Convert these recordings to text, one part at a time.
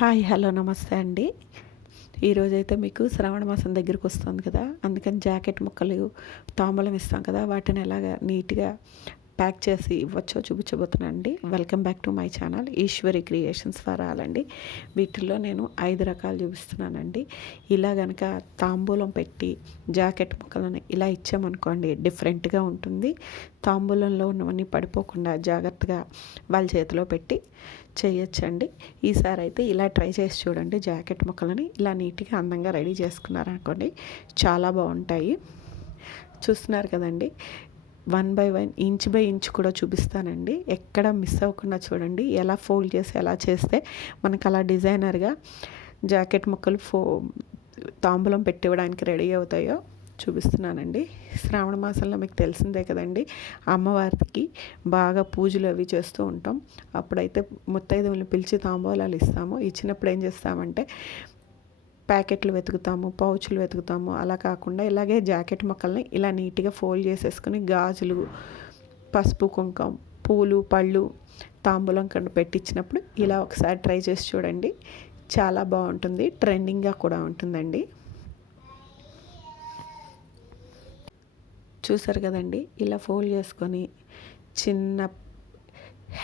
Hi hello నమస్తే అండి. ఈరోజైతే మీకు శ్రావణ మాసం దగ్గరికి వస్తుంది కదా, అందుకని జాకెట్ ముక్కలు తాంబూలం ఇస్తాం కదా, వాటిని ఎలాగా నీట్గా ప్యాక్ చేసి ఇవ్వచ్చో చూపించబోతున్నాను అండి. Welcome back to my channel Eshwari creations for all అండి. వీటిల్లో నేను 5 రకాలు చూపిస్తున్నానండి. ఇలా కనుక తాంబూలం పెట్టి జాకెట్ ముక్కలను ఇలా ఇచ్చామనుకోండి, డిఫరెంట్గా ఉంటుంది. తాంబూలంలో ఉన్నవన్నీ పడిపోకుండా జాగ్రత్తగా వాళ్ళ చేతిలో పెట్టి చేయొచ్చండి. ఈసారి అయితే ఇలా ట్రై చేసి చూడండి. జాకెట్ ముక్కలని ఇలా నీట్గా అందంగా రెడీ చేసుకున్నారనుకోండి, చాలా బాగుంటాయి. చూస్తున్నారు కదండి, 1 బై 1 ఇంచ్ బై ఇంచ్ కూడా చూపిస్తానండి. ఎక్కడ మిస్ అవ్వకుండా చూడండి. ఎలా ఫోల్డ్ చేసి ఎలా చేస్తే మనకు అలా డిజైనర్గా జాకెట్ ముక్కలు తాంబూలం పెట్టివ్వడానికి రెడీ అవుతాయో చూపిస్తున్నానండి. శ్రావణ మాసంలో మీకు తెలిసిందే కదండి, అమ్మవారికి బాగా పూజలు అవి చేస్తూ ఉంటాం. అప్పుడైతే ముత్తైదువులను పిలిచి తాంబూలాలు ఇస్తాము. ఇచ్చినప్పుడు ఏం చేస్తామంటే ప్యాకెట్లు వెతుకుతాము, పౌచులు వెతుకుతాము. అలా కాకుండా ఇలాగే జాకెట్ ముక్కల్ని ఇలా నీట్గా ఫోల్డ్ చేసేసుకుని గాజులు, పసుపు, కుంకుమ, పూలు, పళ్ళు తాంబూలం కన్నా పెట్టించినప్పుడు ఇలా ఒకసారి ట్రై చేసి చూడండి. చాలా బాగుంటుంది, ట్రెండింగ్గా కూడా ఉంటుందండి. చూసారు కదండి, ఇలా ఫోల్డ్ చేసుకొని చిన్న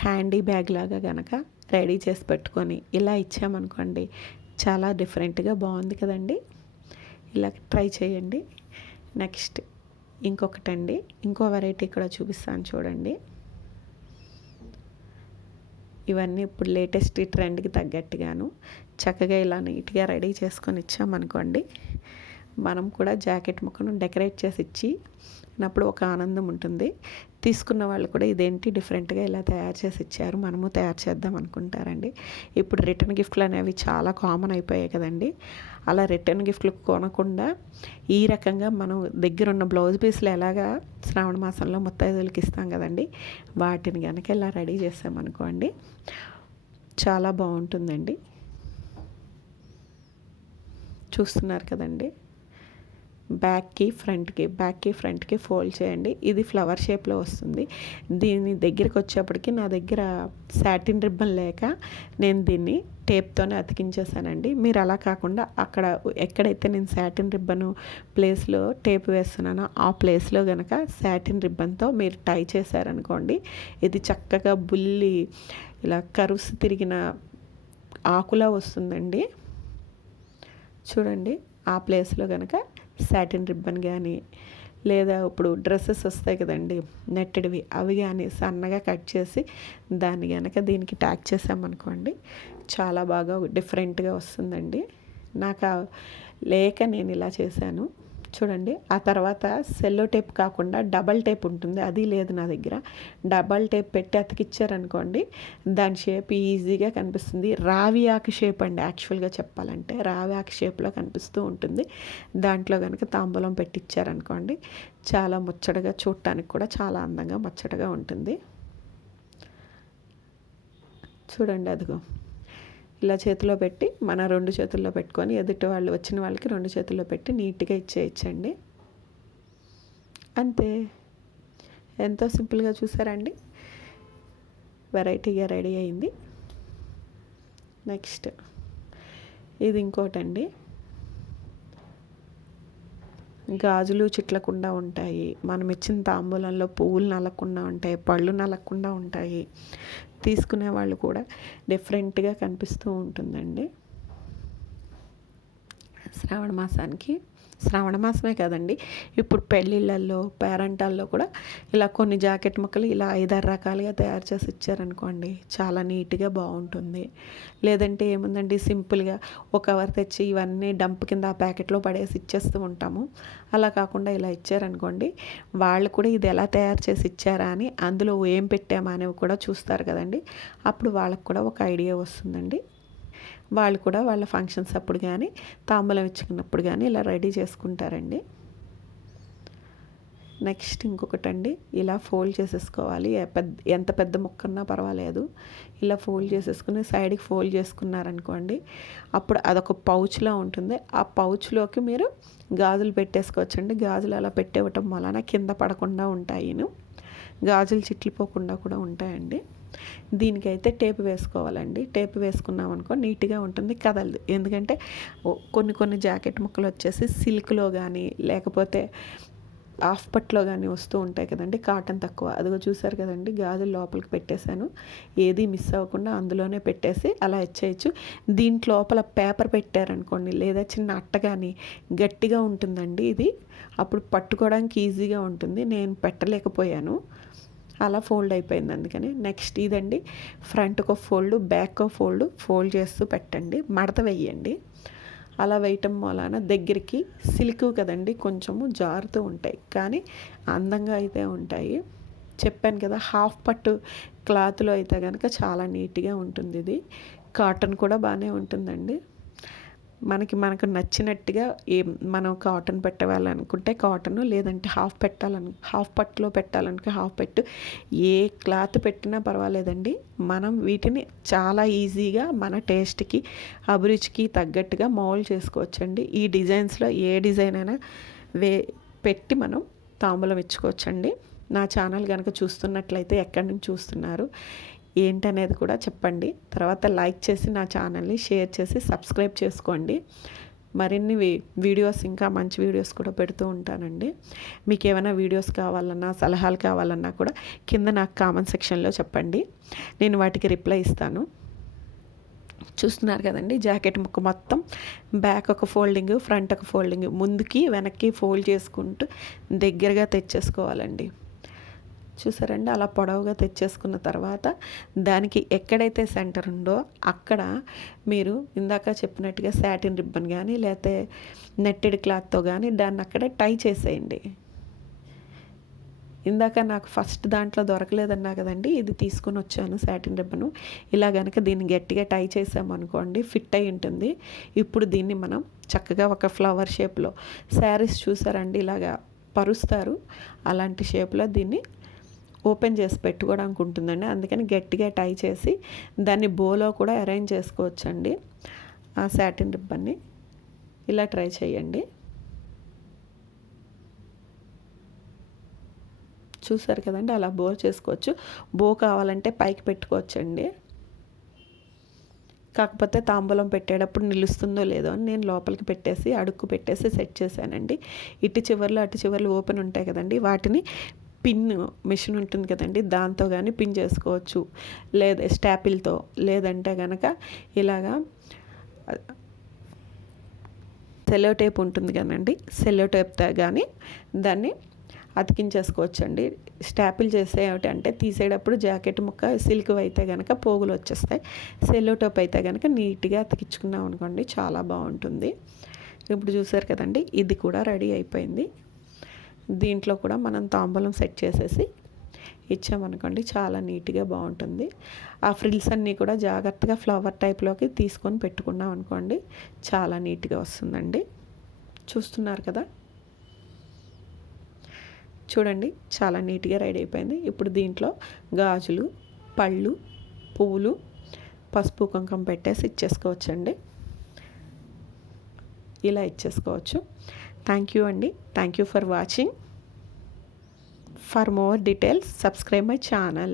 హ్యాండీ బ్యాగ్ లాగా కనుక రెడీ చేసి పెట్టుకొని ఇలా ఇచ్చామనుకోండి, చాలా డిఫరెంట్గా బాగుంది కదండి. ఇలా ట్రై చేయండి. నెక్స్ట్ ఇంకొకటండి, ఇంకో వెరైటీ కూడా చూపిస్తాను చూడండి. ఇవన్నీ ఇప్పుడు లేటెస్ట్ ట్రెండ్కి తగ్గట్టుగాను చక్కగా ఇలా నీట్గా రెడీ చేసుకొని ఇచ్చామనుకోండి, మనం కూడా జాకెట్ ముక్కను డెకరేట్ చేసి ఇచ్చినప్పుడు ఒక ఆనందం ఉంటుంది. తీసుకున్న వాళ్ళు కూడా ఇదేంటి డిఫరెంట్గా ఇలా తయారు చేసి ఇచ్చారు, మనము తయారు చేద్దాం అనుకుంటారండి. ఇప్పుడు రిటర్న్ గిఫ్ట్లు అనేవి చాలా కామన్ అయిపోయాయి కదండి. అలా రిటర్న్ గిఫ్ట్లు కొనకుండా ఈ రకంగా మనం దగ్గర ఉన్న బ్లౌజ్ పీస్లు ఎలాగా శ్రావణ మాసంలో ముత్తైదువులకి ఇస్తాం కదండి, వాటిని కనుక ఇలా రెడీ చేసామనుకోండి, చాలా బాగుంటుందండి. చూస్తున్నారు కదండి, బ్యాక్కి ఫ్రంట్కి ఫోల్డ్ చేయండి. ఇది ఫ్లవర్ షేప్లో వస్తుంది. దీని దగ్గరికి వచ్చేప్పటికి నా దగ్గర సాటిన్ రిబ్బన్ లేక నేను దీన్ని టేప్తోనే అతికించేసానండి. మీరు అలా కాకుండా అక్కడ ఎక్కడైతే నేను సాటిన్ రిబ్బన్ ప్లేస్లో టేప్ వేస్తున్నానో ఆ ప్లేస్లో కనుక సాటిన్ రిబ్బన్తో మీరు టై చేశారనుకోండి, ఇది చక్కగా బుల్లి ఇలా కరుసు తిరిగిన ఆకులా వస్తుందండి. చూడండి, ఆ ప్లేస్లో కనుక సాటిన్ రిబ్బన్ కానీ, లేదా ఇప్పుడు డ్రెస్సెస్ వస్తాయి కదండి నెట్టెడ్వి, అవి కానీ సన్నగా కట్ చేసి దాన్ని కనుక దీనికి ట్యాగ్ చేసామనుకోండి, చాలా బాగా డిఫరెంట్గా వస్తుందండి. నాకు లేక నేను ఇలా చేశాను చూడండి. ఆ తర్వాత సెల్లో టేప్ కాకుండా డబల్ టేప్ ఉంటుంది, అది లేదు నా దగ్గర. డబల్ టేప్ పెట్టి అతికిచ్చారనుకోండి, దాని షేప్ ఈజీగా కనిపిస్తుంది. రావి ఆకు షేప్ అండి, యాక్చువల్గా చెప్పాలంటే రావి ఆకు షేప్లో కనిపిస్తూ ఉంటుంది. దాంట్లో కనుక తాంబూలం పెట్టించారనుకోండి, చాలా ముచ్చటగా, చూడటానికి కూడా చాలా అందంగా ముచ్చటగా ఉంటుంది. చూడండి, అదిగో ఇలా చేతిలో పెట్టి మన 2 చేతుల్లో పెట్టుకొని ఎదుటి వాళ్ళు వచ్చిన వాళ్ళకి 2 చేతుల్లో పెట్టి నీట్గా ఇచ్చేయచ్చండి. అంతే, ఎంతో సింపుల్గా చూసారండి, వెరైటీగా రెడీ అయింది. నెక్స్ట్ ఇది ఇంకోటండి, గాజులు చిట్లకుండా ఉంటాయి, మనం ఇచ్చిన తాంబూలంలో పువ్వులు నలగకుండా ఉంటాయి, పళ్ళు నలగకుండా ఉంటాయి. తీసుకునే వాళ్ళు కూడా డిఫరెంట్గా కనిపిస్తూ ఉంటుందండి. శ్రావణ మాసమే కదండి, ఇప్పుడు పెళ్ళిళ్ళల్లో, పేరంటాల్లో కూడా ఇలా కొన్ని జాకెట్ ముక్కలు ఇలా 5-6 రకాలుగా తయారు చేసి ఇచ్చారనుకోండి, చాలా నీట్గా బాగుంటుంది. లేదంటే ఏముందండి, సింపుల్గా ఒక కవర్ తెచ్చి ఇవన్నీ డంప్ కింద ఆ ప్యాకెట్లో పడేసి ఇచ్చేస్తూ ఉంటాము. అలా కాకుండా ఇలా ఇచ్చారనుకోండి, వాళ్ళు కూడా ఇది ఎలా తయారు చేసి ఇచ్చారా అని, అందులో ఏం పెట్టామా అనేవి కూడా చూస్తారు కదండి. అప్పుడు వాళ్ళకు కూడా ఒక ఐడియా వస్తుందండి. వాళ్ళు కూడా వాళ్ళ ఫంక్షన్స్ అప్పుడు కానీ, తాంబూలం ఇచ్చుకున్నప్పుడు కానీ ఇలా రెడీ చేసుకుంటారండి. నెక్స్ట్ ఇంకొకటండి, ఇలా ఫోల్డ్ చేసేసుకోవాలి. ఎంత పెద్ద ముక్కన్నా పర్వాలేదు, ఇలా ఫోల్డ్ చేసేసుకుని సైడ్కి ఫోల్డ్ చేసుకున్నారనుకోండి, అప్పుడు అదొక పౌచ్లా ఉంటుంది. ఆ పౌచ్లోకి మీరు గాజులు పెట్టేసుకోవచ్చండి. గాజులు అలా పెట్టేవటం వలన కింద పడకుండా ఉంటాయి, గాజులు చిట్లిపోకుండా కూడా ఉంటాయండి. దీనికైతే టేప్ వేసుకోవాలండి. టేప్ వేసుకున్నాం అనుకో నీట్గా ఉంటుంది, కదలదు. ఎందుకంటే కొన్ని కొన్ని జాకెట్ ముక్కలు వచ్చేసి సిల్క్లో కానీ లేకపోతే హాఫ్ పట్లో కానీ వస్తూ ఉంటాయి కదండి, కాటన్ తక్కువ. అదిగో చూసారు కదండి, గాజులు లోపలికి పెట్టేశాను, ఏది మిస్ అవ్వకుండా అందులోనే పెట్టేసి అలా ఇచ్చేయచ్చు. దీంట్లో లోపల పేపర్ పెట్టారనుకోండి లేదా చిన్న అట్ట కానీ గట్టిగా ఉంటుందండి ఇది, అప్పుడు పట్టుకోవడానికి ఈజీగా ఉంటుంది. నేను పెట్టలేకపోయాను, అలా ఫోల్డ్ అయిపోయింది. అందుకని నెక్స్ట్ ఇదండి, ఫ్రంట్ ఒక ఫోల్డ్ బ్యాక్ ఒక ఫోల్డ్ చేస్తూ పెట్టండి, మడత వేయండి. అలా వేయటం వలన దగ్గరికి సిల్క్ కదండి, కొంచెము జారుతూ ఉంటాయి, కానీ అందంగా అయితే ఉంటాయి. చెప్పాను కదా, హాఫ్ పట్టు క్లాత్లో అయితే కనుక చాలా నీట్గా ఉంటుంది. ఇది కాటన్ కూడా బాగానే ఉంటుందండి. మనకు నచ్చినట్టుగా మనం కాటన్ పెట్టాలనుకుంటే కాటన్, లేదంటే హాఫ్ పట్టులో పెట్టాలనుకుంటే హాఫ్ పట్టు, ఏ క్లాత్ పెట్టినా పర్వాలేదండి. మనం వీటిని చాలా ఈజీగా మన టేస్ట్కి అభిరుచికి తగ్గట్టుగా మౌల్డ్ చేసుకోవచ్చండి. ఈ డిజైన్స్లో ఏ డిజైన్ అయినా పెట్టి మనం తాంబూలం ఇచ్చుకోవచ్చండి. నా ఛానల్ కనుక చూస్తున్నట్లయితే ఎక్కడి నుంచి చూస్తున్నారు ఏంటనేది కూడా చెప్పండి. తర్వాత లైక్ చేసి నా ఛానల్ని షేర్ చేసి సబ్స్క్రైబ్ చేసుకోండి. మరిన్ని వీడియోస్, ఇంకా మంచి వీడియోస్ కూడా పెడుతూ ఉంటానండి. మీకు ఏమైనా వీడియోస్ కావాలన్నా సలహాలు కావాలన్నా కూడా కింద నాకు కామెంట్ సెక్షన్లో చెప్పండి, నేను వాటికి రిప్లై ఇస్తాను. చూస్తున్నారు కదండి, జాకెట్ ముక్క మొత్తం బ్యాక్ ఒక ఫోల్డింగ్, ఫ్రంట్ ఒక ఫోల్డింగ్, ముందుకి వెనక్కి ఫోల్డ్ చేసుకుంటూ దగ్గరగా తెచ్చేసుకోవాలండి. చూసారండి, అలా పొడవుగా తెచ్చేసుకున్న తర్వాత దానికి ఎక్కడైతే సెంటర్ ఉందో అక్కడ మీరు ఇందాక చెప్పినట్టుగా సాటిన్ రిబ్బన్ కానీ లేకపోతే నెట్టెడ్ క్లాత్తో కానీ దాన్ని అక్కడే టై చేసేయండి. ఇందాక నాకు ఫస్ట్ దాంట్లో దొరకలేదన్నా కదండి, ఇది తీసుకుని వచ్చాను సాటిన్ రిబ్బను. ఇలా కనుక దీన్ని గట్టిగా టై చేసామనుకోండి ఫిట్ అయి ఉంటుంది. ఇప్పుడు దీన్ని మనం చక్కగా ఒక ఫ్లవర్ షేప్లో, శారీస్ చూసారండి ఇలాగా పరుస్తారు, అలాంటి షేప్లో దీన్ని ఓపెన్ చేసి పెట్టుకోవడానికి ఉంటుందండి. అందుకని గట్టిగా టై చేసి దాన్ని బోలో కూడా అరేంజ్ చేసుకోవచ్చండి. ఆ సాటిన్ రిబ్బన్ని ఇలా ట్రై చేయండి. చూసారు కదండి, అలా బో చేసుకోవచ్చు. బో కావాలంటే పైకి పెట్టుకోవచ్చండి. కాకపోతే తాంబూలం పెట్టేటప్పుడు నిలుస్తుందో లేదో అని నేను లోపలికి పెట్టేసి అడుక్కు పెట్టేసి సెట్ చేశానండి. ఇటు చివర్లు అటు చివర్లు ఓపెన్ ఉంటాయి కదండి, వాటిని పిన్ మిషన్ ఉంటుంది కదండి, దాంతో కానీ పిన్ చేసుకోవచ్చు, లేదా స్టాపిల్తో, లేదంటే కనుక ఇలాగా సెల్లో టేప్ ఉంటుంది కదండి, సెల్లో టేప్తో కానీ దాన్ని అతికించేసుకోవచ్చండి. స్టాపిల్ చేసే ఏమిటంటే తీసేటప్పుడు జాకెట్ ముక్క సిల్క్ అయితే కనుక పోగులు వచ్చేస్తాయి, సెల్లో టేప్ అయితే కనుక నీట్గా అతికించుకున్నాం అనుకోండి చాలా బాగుంటుంది. ఇప్పుడు చూసారు కదండి, ఇది కూడా రెడీ అయిపోయింది. దీంట్లో కూడా మనం తాంబూలం సెట్ చేసేసి ఇచ్చామనుకోండి చాలా నీట్గా బాగుంటుంది. ఆ ఫ్రిల్స్ అన్నీ కూడా జాగ్రత్తగా ఫ్లవర్ టైప్లోకి తీసుకొని పెట్టుకున్నాం అనుకోండి చాలా నీట్గా వస్తుందండి. చూస్తున్నారు కదా, చూడండి చాలా నీట్గా రెడీ అయిపోయింది. ఇప్పుడు దీంట్లో గాజులు, పళ్ళు, పువ్వులు, పసుపు కుంకుమ పెట్టేసి ఇచ్చేసుకోవచ్చండి. ఇలా ఇచ్చేసుకోవచ్చు. థ్యాంక్ యూ అండి. Thank you for watching. For more details, subscribe my channel.